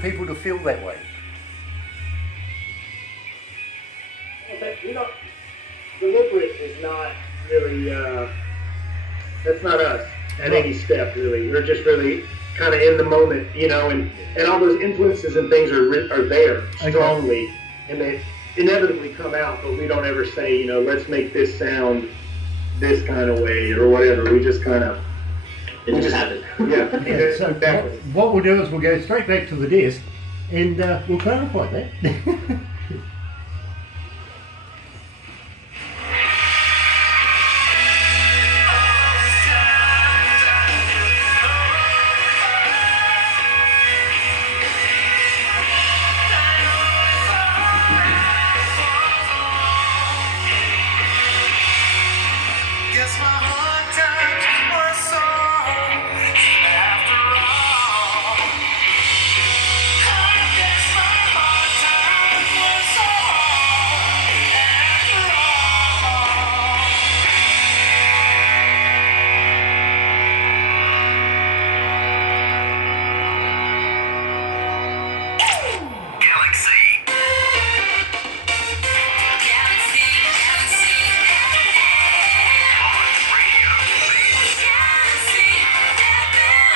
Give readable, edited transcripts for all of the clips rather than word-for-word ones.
people to feel that way? Deliberate is not really, that's not us at any step, really. We're just really kind of in the moment, and all those influences and things are there strongly, and they inevitably come out, but we don't ever say, let's make this sound this kind of way or whatever. We just kind of, it just happened. Yeah. So what we'll do is we'll go straight back to the desk and we'll clarify that.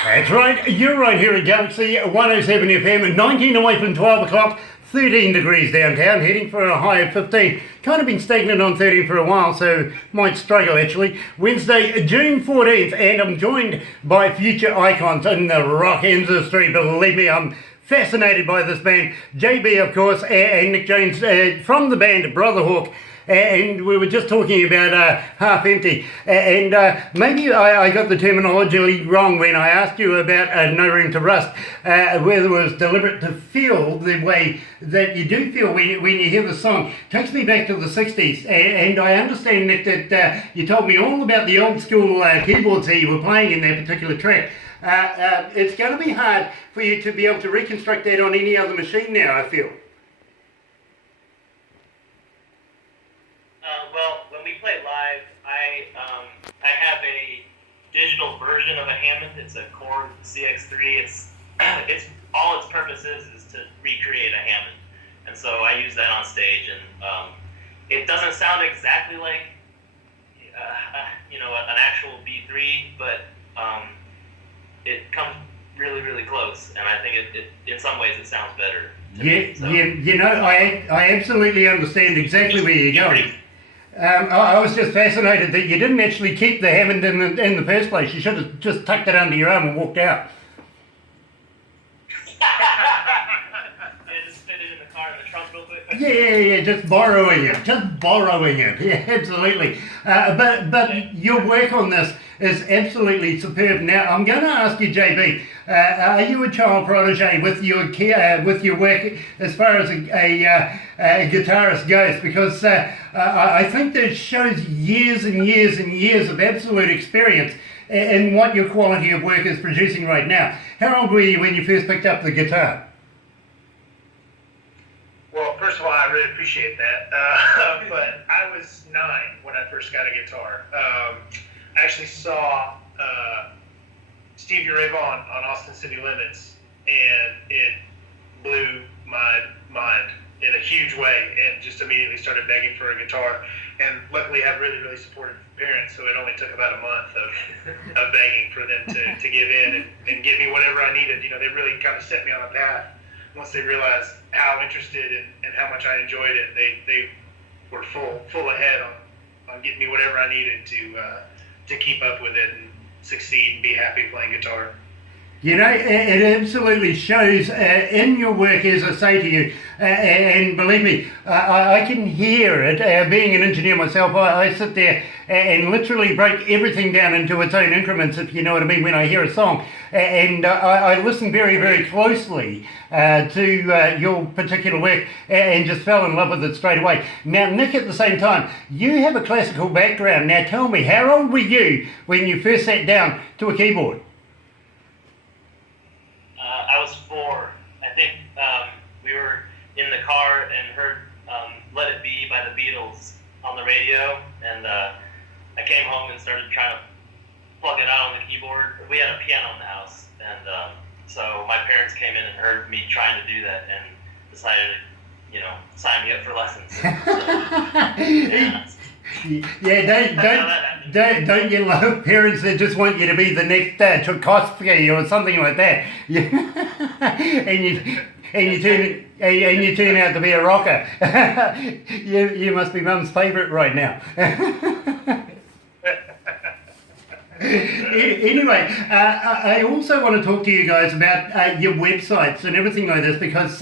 That's right, you're right here at Galaxy 107 FM, 19 away from 12 o'clock, 13 degrees downtown, heading for a high of 15. Kind of been stagnant on 13 for a while, so might struggle actually. Wednesday, June 14th, and I'm joined by future icons in the rock industry. Believe me, I'm fascinated by this band. JB, of course, and Nick Jones from the band Brother Hawk. And we were just talking about Half Empty, and maybe I got the terminology wrong when I asked you about No Room to Rust, whether it was deliberate to feel the way that you do feel when you hear the song. Takes me back to the 60s, and I understand, Nick, that you told me all about the old school keyboards that you were playing in that particular track. It's going to be hard for you to be able to reconstruct that on any other machine now, I feel. Well, when we play live, I have a digital version of a Hammond. It's a Korg CX3. It's all its purpose is to recreate a Hammond, and so I use that on stage. And it doesn't sound exactly like an actual B3, but it comes really, really close. And I think it in some ways it sounds better. I absolutely understand exactly where you're going. I was just fascinated that you didn't actually keep the Hammond in the first place. You should have just tucked it under your arm and walked out. Just fit it in the car in the trunk real quick. Yeah, just borrowing it. Yeah, absolutely. But your work on this is absolutely superb. Now, I'm going to ask you, JB, are you a child protege with your work as far as a guitarist goes? Because I think that shows years and years and years of absolute experience in what your quality of work is producing right now. How old were you when you first picked up the guitar? Well, first of all, I really appreciate that. But I was 9 when I first got a guitar. I actually saw Stevie Ray Vaughan on Austin City Limits, and it blew my mind in a huge way, and just immediately started begging for a guitar. And luckily, I have really, really supportive parents, so it only took about a month of begging for them to give in and give me whatever I needed. They really kind of set me on a path. Once they realized how interested and how much I enjoyed it, they were full ahead on getting me whatever I needed to keep up with it and succeed and be happy playing guitar. It absolutely shows in your work, as I say to you, and believe me, I can hear it. Being an engineer myself, I sit there and literally break everything down into its own increments, if you know what I mean, when I hear a song. And I listen very, very closely to your particular work and just fell in love with it straight away. Now, Nick, at the same time, you have a classical background. Now, tell me, how old were you when you first sat down to a keyboard? I was 4. I think we were in the car and heard Let It Be by the Beatles on the radio, and I came home and started trying to plug it out on the keyboard. We had a piano in the house, and So my parents came in and heard me trying to do that and decided to, sign me up for lessons. So, yeah. Yeah, don't you love parents that just want you to be the next Tchaikovsky or something like that? and you turn out to be a rocker. you must be Mum's favourite right now. Anyway, I also want to talk to you guys about your websites and everything like this, because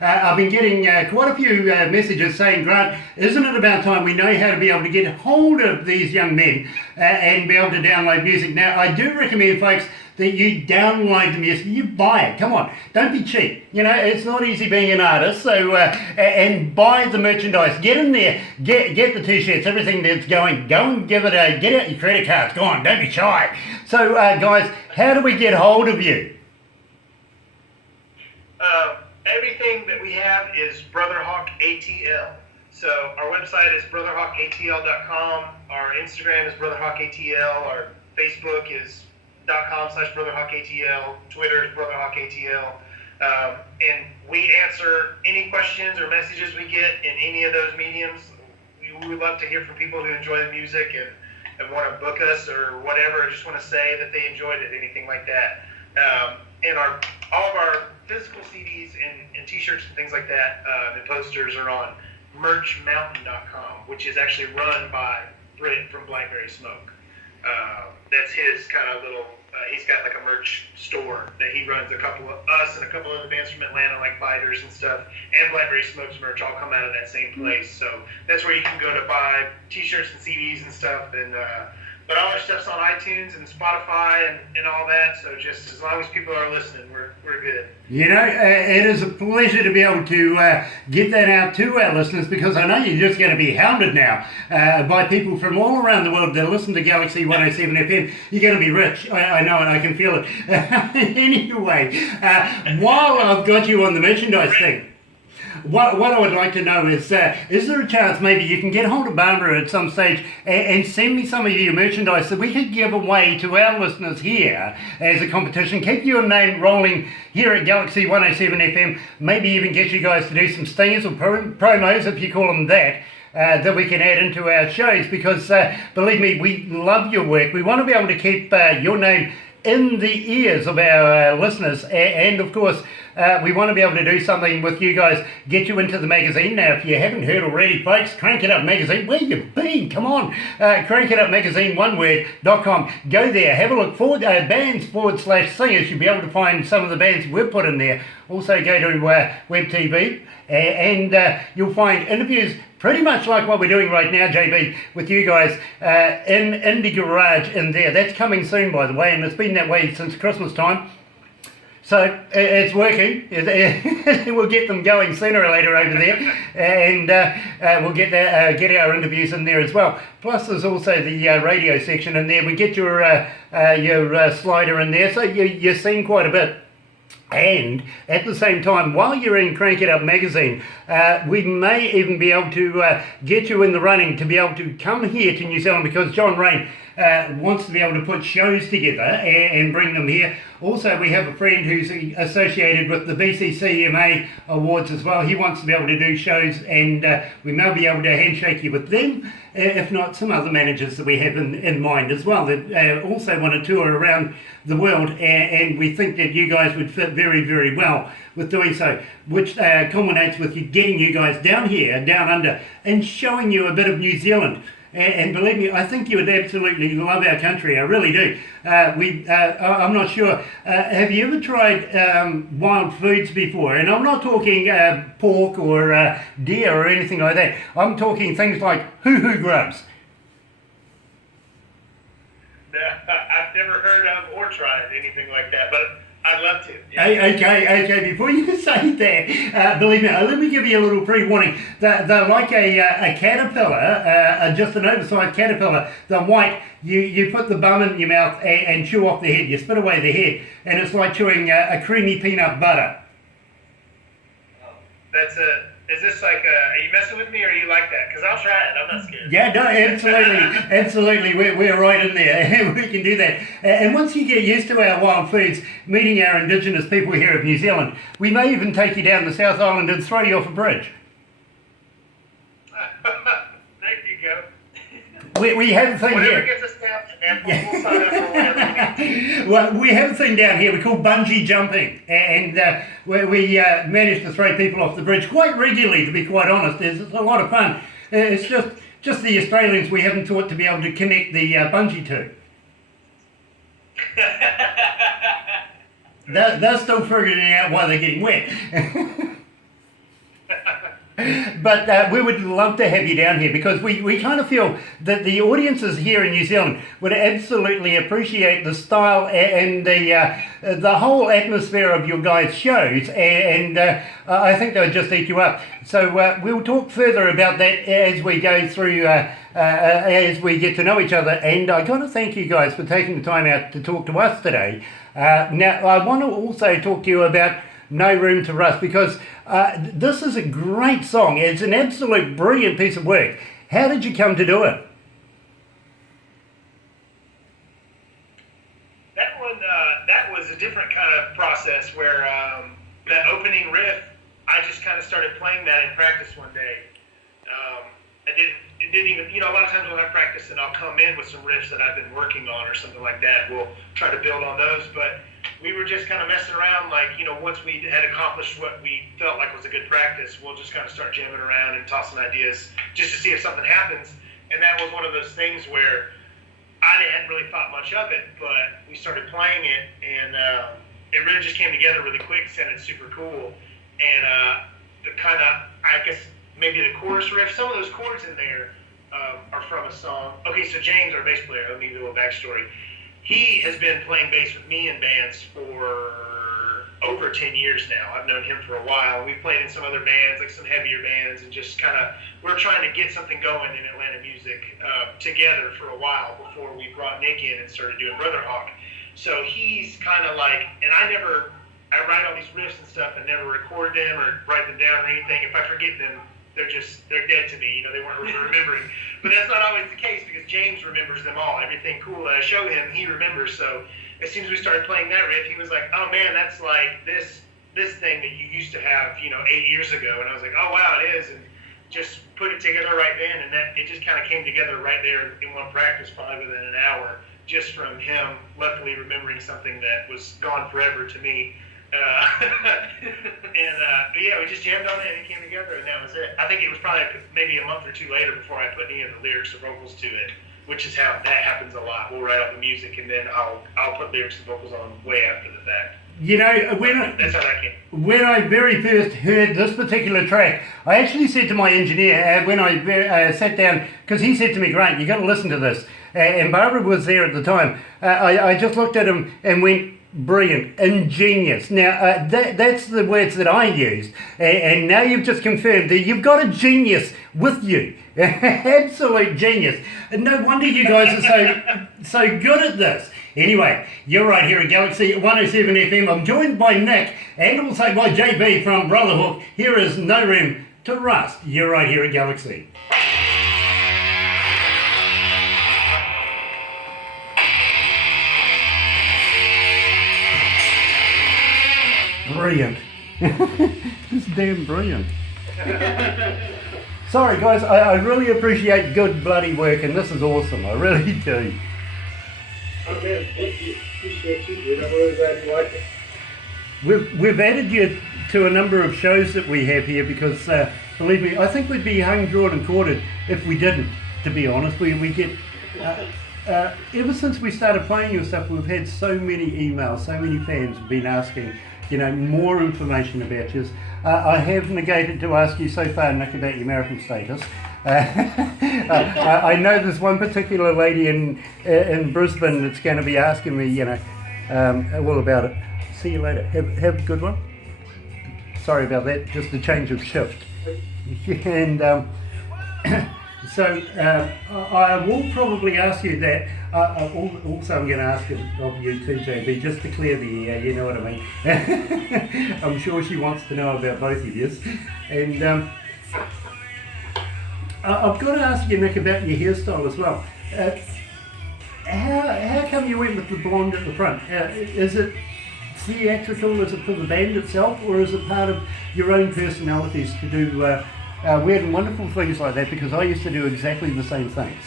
I've been getting quite a few messages saying, Grant, isn't it about time we know how to be able to get hold of these young men and be able to download music? Now, I do recommend, folks, that you download the music, you buy it. Come on, don't be cheap. It's not easy being an artist. So and buy the merchandise. Get in there, get the t-shirts, everything that's going. Go and get out your credit cards. Go on, don't be shy. So guys, how do we get hold of you? Everything that we have is Brother Hawk ATL. So our website is brotherhawkatl.com. Our Instagram is Brother Hawk ATL. Our Facebook is .com/BrotherHawkATL, Twitter is BrotherHawkATL, and we answer any questions or messages we get in any of those mediums. We would love to hear from people who enjoy the music and want to book us or whatever, or just want to say that they enjoyed it, anything like that. And all of our physical CDs and t-shirts and things like that, and posters are on merchmountain.com, which is actually run by Britt from Blackberry Smoke. That's his kind of little, he's got like a merch store that he runs. A couple of us and a couple of the bands from Atlanta, like Biters and stuff, and Blackberry Smoke's merch all come out of that same place. So that's where you can go to buy t-shirts and CDs and stuff. And but all our stuff's on iTunes and Spotify and all that. So just as long as people are listening, we're good. It is a pleasure to be able to get that out to our listeners, because I know you're just going to be hounded now by people from all around the world that listen to Galaxy 107 FM. You're going to be rich. I know it. I can feel it. Anyway, while I've got you on the merchandise thing, what I would like to know is there a chance maybe you can get hold of Barbara at some stage and send me some of your merchandise that we could give away to our listeners here as a competition? Keep your name rolling here at Galaxy 107 FM, maybe even get you guys to do some stingers or promos, if you call them that. That we can add into our shows, because believe me, we love your work. We want to be able to keep your name in the ears of our listeners, and of course we want to be able to do something with you guys, get you into the magazine. Now, if you haven't heard already, folks, Crank It Up Magazine, where you been? Come on, Crank It Up Magazine, one-word.com. Go there, have a look, bands/singers. You'll be able to find some of the bands we've put in there. Also go to Web TV, and you'll find interviews pretty much like what we're doing right now, JB, with you guys in Indie Garage in there. That's coming soon, by the way, and it's been that way since Christmas time. So it's working. We'll get them going sooner or later over there, and we'll get our interviews in there as well. Plus, there's also the radio section in there. We get your slider in there, so you're seeing quite a bit. And at the same time, while you're in Crank It Up Magazine, we may even be able to get you in the running to be able to come here to New Zealand, because John Rain wants to be able to put shows together and bring them here. Also, we have a friend who's associated with the BCCMA Awards as well. He wants to be able to do shows, and we may be able to handshake you with them, if not some other managers that we have in mind as well, that also want to tour around the world, and we think that you guys would fit very, very well with doing so, which culminates with you getting you guys down here, down under, and showing you a bit of New Zealand. And believe me, I think you would absolutely love our country. I really do. I'm not sure. Have you ever tried wild foods before? And I'm not talking pork or deer or anything like that. I'm talking things like hoo-hoo grubs. I've never heard of or tried anything like that, but I'd love to. Yeah. Okay. Before you say that, believe me, let me give you a little pre-warning. They're like a caterpillar, just an oversized caterpillar. They're white. You put the bum in your mouth and chew off the head. You spit away the head, and it's like chewing a creamy peanut butter. That's Is this like, are you messing with me or are you like that? Because I'll try it. I'm not scared. Yeah, no, absolutely. We're right in there. We can do that. And once you get used to our wild foods, meeting our Indigenous people here of New Zealand, we may even take you down the South Island and throw you off a bridge. There you go. We have a thing Whatever here. gets us down, and we'll sign up for whatever we need. Well, we have a thing down here we call bungee jumping, and where we manage to throw people off the bridge quite regularly, to be quite honest. It's a lot of fun. It's just the Australians we haven't taught to be able to connect the bungee to. They're still figuring out why they're getting wet. But we would love to have you down here because we kind of feel that the audiences here in New Zealand would absolutely appreciate the style and the whole atmosphere of your guys' shows, and I think they would just eat you up. So we'll talk further about that as we go through, as we get to know each other. And I got to thank you guys for taking the time out to talk to us today. Now, I want to also talk to you about No Room to Rust, because this is a great song. It's an absolute brilliant piece of work. How did you come to do it? That one, that was a different kind of process where that opening riff, I just kind of started playing that in practice one day. It didn't even, a lot of times we'll have practice and I'll come in with some riffs that I've been working on or something like that. We'll try to build on those, but we were just kind of messing around, like, once we had accomplished what we felt like was a good practice, we'll just kind of start jamming around and tossing ideas just to see if something happens. And that was one of those things where I hadn't really thought much of it, but we started playing it, and it really just came together really quick, sounded super cool. And the kind of, I guess, maybe the chorus riff, some of those chords in there are from a song. Okay, so James, our bass player, let me give you a little backstory. He has been playing bass with me in bands for over 10 years now. I've known him for a while. We've played in some other bands, like some heavier bands, and just kind of, we're trying to get something going in Atlanta music together for a while before we brought Nick in and started doing Brother Hawk. So he's kind of like, and I write all these riffs and stuff and never record them or write them down or anything. If I forget them, they're dead to me, they weren't remembering. But that's not always the case because James remembers them all. Everything cool that I show him, he remembers. So as soon as we started playing that riff, he was like, oh man, that's like this thing that you used to have, 8 years ago. And I was like, oh wow, it is. And just put it together right then. And that it just kind of came together right there in one practice, probably within an hour, just from him luckily remembering something that was gone forever to me. But yeah, we just jammed on it and it came together, and that was it. I think it was probably maybe a month or two later before I put any of the lyrics or vocals to it, which is how that happens a lot. We'll write out the music and then I'll put lyrics and vocals on way after the fact. That's how that came. When I very first heard this particular track, I actually said to my engineer when I sat down, because he said to me, Grant, you got to listen to this. And Barbara was there at the time. I just looked at him and went, brilliant, ingenious. Now, that's the words that I used. And now you've just confirmed that you've got a genius with you. Absolute genius. And no wonder you guys are so good at this. Anyway, you're right here at Galaxy 107 FM. I'm joined by Nick and also by JB from Brotherhook. Here is No Room to Rust. You're right here at Galaxy. Brilliant. Just damn brilliant. Sorry guys, I really appreciate good bloody work, and this is awesome. I really do. Okay, thank you. Appreciate you. I'm really glad you like it. We've added you to a number of shows that we have here because, believe me, I think we'd be hung, drawn and quartered if we didn't, to be honest. We get... ever since we started playing your stuff, we've had so many emails, so many fans have been asking, more information about you. I have negated to ask you so far, Nick, about your marital status. I know there's one particular lady in Brisbane that's going to be asking me, all about it. See you later. Have a good one. Sorry about that, just a change of shift. And so I will probably ask you that. Also, I'm going to ask it of you too, JB, just to clear the air, you know what I mean. I'm sure she wants to know about both of you. And I've got to ask you, Nick, about your hairstyle as well. How come you went with the blonde at the front? Is it theatrical? Is it for the band itself, or is it part of your own personalities to do weird and wonderful things like that? Because I used to do exactly the same things.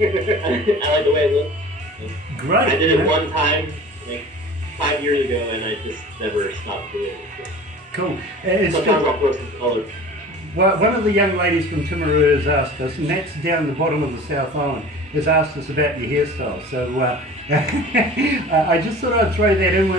It's just I like the way it looks. Great. I did it one time, like 5 years ago, and I just never stopped doing it. So. Cool. Sometimes I'll throw some color. Well, one of the young ladies from Timaru has asked us, and that's down the bottom of the South Island, has asked us about your hairstyle. So I just thought I'd throw that in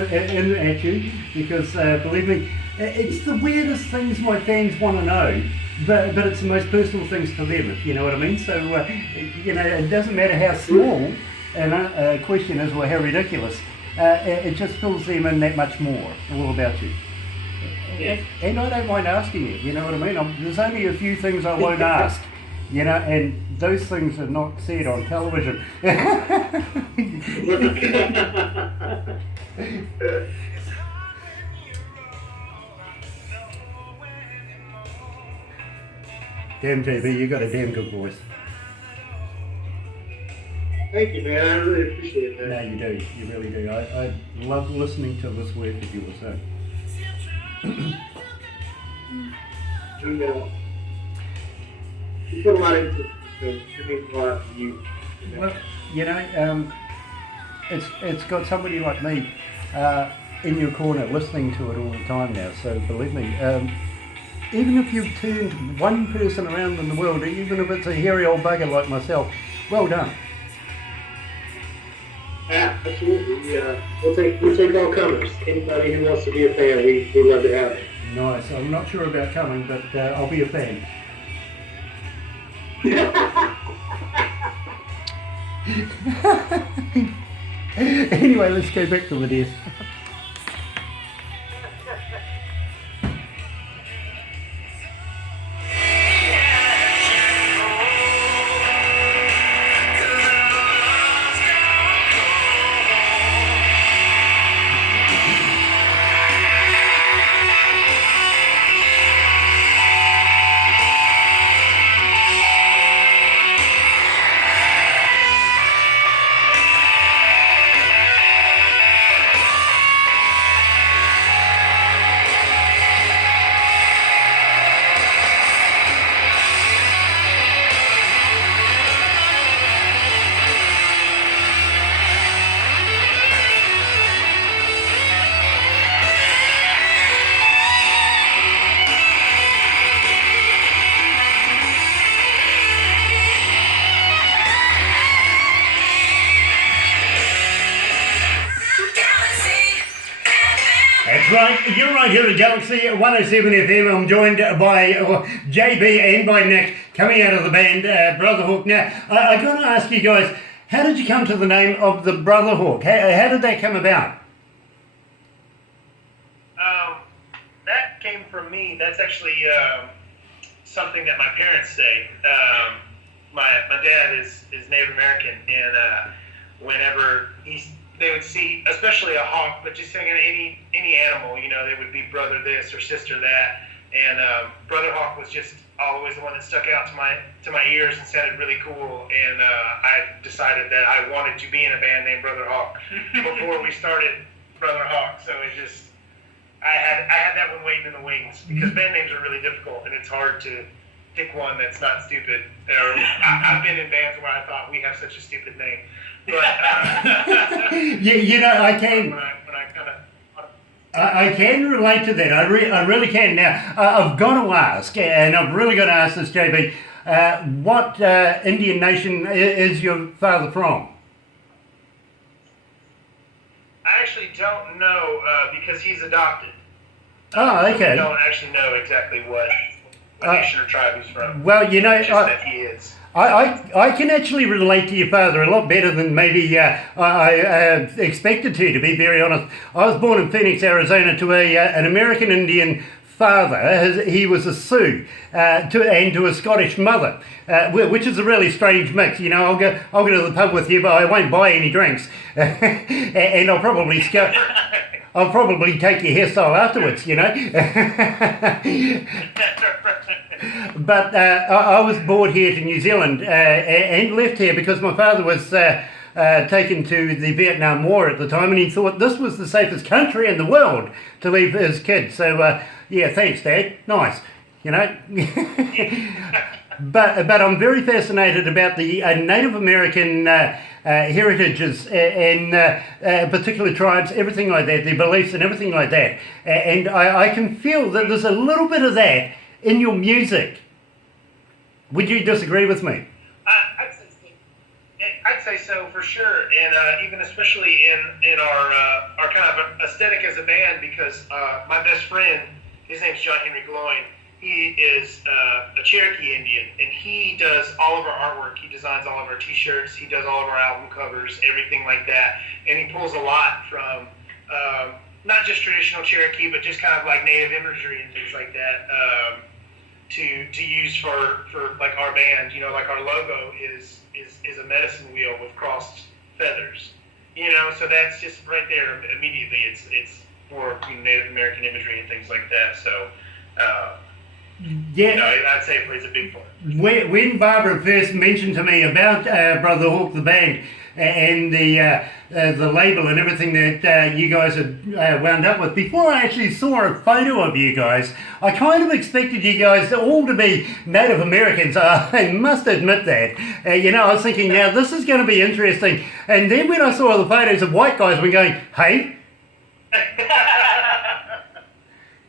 at you because, believe me, it's the weirdest things my fans want to know, but it's the most personal things to them, if you know what I mean. So, it doesn't matter how small a question is or how ridiculous, it just fills them in that much more, all about you. Yeah. And I don't mind asking you, you know what I mean? There's only a few things I won't ask, and those things are not said on television. Damn, JB, you got a damn good voice. Thank you, man. I really appreciate that. No, you do. You really do. I love listening to this work that you were saying. You put a lot into it. It means a lot to you. Well, it's got somebody like me in your corner listening to it all the time now. So believe me, even if you've turned one person around in the world, even if it's a hairy old bugger like myself, well done. Yeah, absolutely. We'll take all comers. Anybody who wants to be a fan, we love to have it. Nice. I'm not sure about coming, but I'll be a fan. Anyway, let's go back to the desk. That's right, you're right here at Galaxy 107 FM. I'm joined by JB and by Nick, coming out of the band Brother Hawk. Now, I got to ask you guys, how did you come to the name of the Brother Hawk? How did that come about? That came from me. That's actually something that my parents say. My dad is Native American, and whenever they would see, especially a hawk, but just thinking any animal, they would be brother this or sister that. And Brother Hawk was just always the one that stuck out to my ears and sounded really cool. And I decided that I wanted to be in a band named Brother Hawk before we started Brother Hawk. So it just, I had that one waiting in the wings, because band names are really difficult and it's hard to pick one that's not stupid. I've been in bands where I thought, we have such a stupid name. But, I can relate to that. I really can. Now, I've got to ask, and I've really got to ask this, JB, what Indian nation is your father from? I actually don't know, because he's adopted. Oh, okay. I don't actually know exactly what nation or tribe he's from. Well, just that he is. I can actually relate to your father a lot better than maybe I expected to be very honest. I was born in Phoenix, Arizona, to an American Indian father. He was a Sioux, and to a Scottish mother, which is a really strange mix. I'll go to the pub with you, but I won't buy any drinks, and I'll probably I'll probably take your hairstyle afterwards, you know. But I was born here to New Zealand and left here because my father was taken to the Vietnam War at the time, and he thought this was the safest country in the world to leave his kids. So, yeah, thanks, Dad. Nice, you know. But I'm very fascinated about the Native American heritages and particular tribes, everything like that, their beliefs and everything like that. And I can feel that there's a little bit of that in your music. Would you disagree with me? I'd say so for sure, and even especially in our kind of aesthetic as a band, because my best friend, his name's John Henry Gloin. He is a Cherokee Indian, and he does all of our artwork. He designs all of our T-shirts. He does all of our album covers, everything like that. And he pulls a lot from not just traditional Cherokee, but just kind of like native imagery and things like that to use for like our band. You know, like our logo is a medicine wheel with crossed feathers. You know, so that's just right there immediately. It's more Native American imagery and things like that. So. Yeah, no, I'd say it plays a big part. When Barbara first mentioned to me about Brother Hawk the band and the label and everything that you guys had wound up with, before I actually saw a photo of you guys, I kind of expected you guys all to be Native Americans. I must admit that. You know, I was thinking, now this is going to be interesting. And then when I saw the photos of white guys, we're going, hey.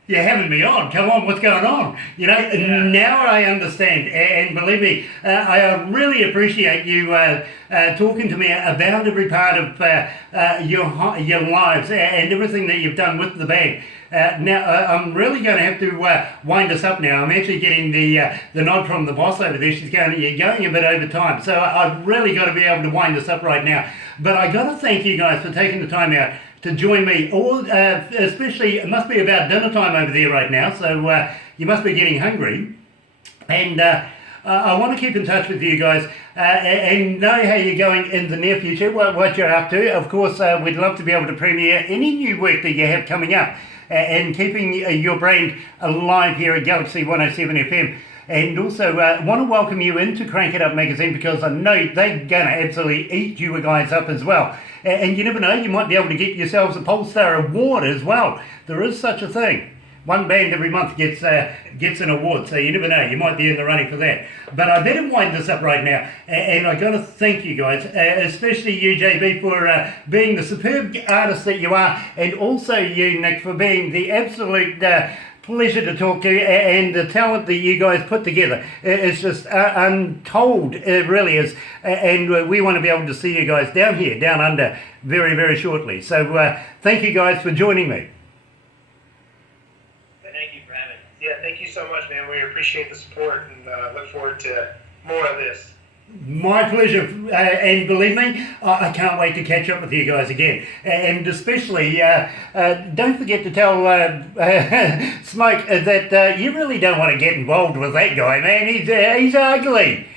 You're having me on. Come on, what's going on? You know, now I understand. And believe me, I really appreciate you talking to me about every part of your lives and everything that you've done with the band. Now, I'm really going to have to wind us up now. I'm actually getting the nod from the boss over there. She's going, you're going a bit over time. So I've really got to be able to wind us up right now. But I got to thank you guys for taking the time out to join me, especially it must be about dinner time over there right now, so you must be getting hungry. And I want to keep in touch with you guys and know how you're going in the near future, what you're up to. Of course, we'd love to be able to premiere any new work that you have coming up and keeping your brand alive here at Galaxy 107 FM. And also want to welcome you into Crank It Up magazine, because I know they're going to absolutely eat you guys up as well. And you never know, you might be able to get yourselves a Polestar award as well. There is such a thing. One band every month gets an award, so you never know, you might be in the running for that. But I better wind this up right now, and I got to thank you guys, especially you, JB, for being the superb artist that you are, and also you, Nick, for being the absolute pleasure to talk to, and the talent that you guys put together. It's just untold, it really is, and we want to be able to see you guys down here, down under, very, very shortly. So thank you guys for joining me. Thank you for having us. Yeah, thank you so much, man. We appreciate the support and look forward to more of this. My pleasure, and believe me, I can't wait to catch up with you guys again. And especially, don't forget to tell Smoke that you really don't want to get involved with that guy, man. He's ugly.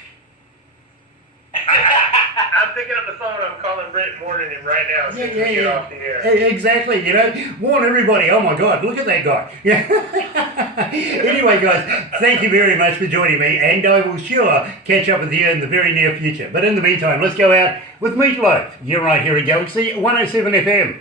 I'm picking up the phone. I'm calling Brett and warning him right now as soon as we get off the air. Exactly, you know, warn everybody. Oh my God, look at that guy. Anyway, guys, thank you very much for joining me, and I will sure catch up with you in the very near future. But in the meantime, let's go out with Meatloaf. You're right here at Galaxy 107 FM.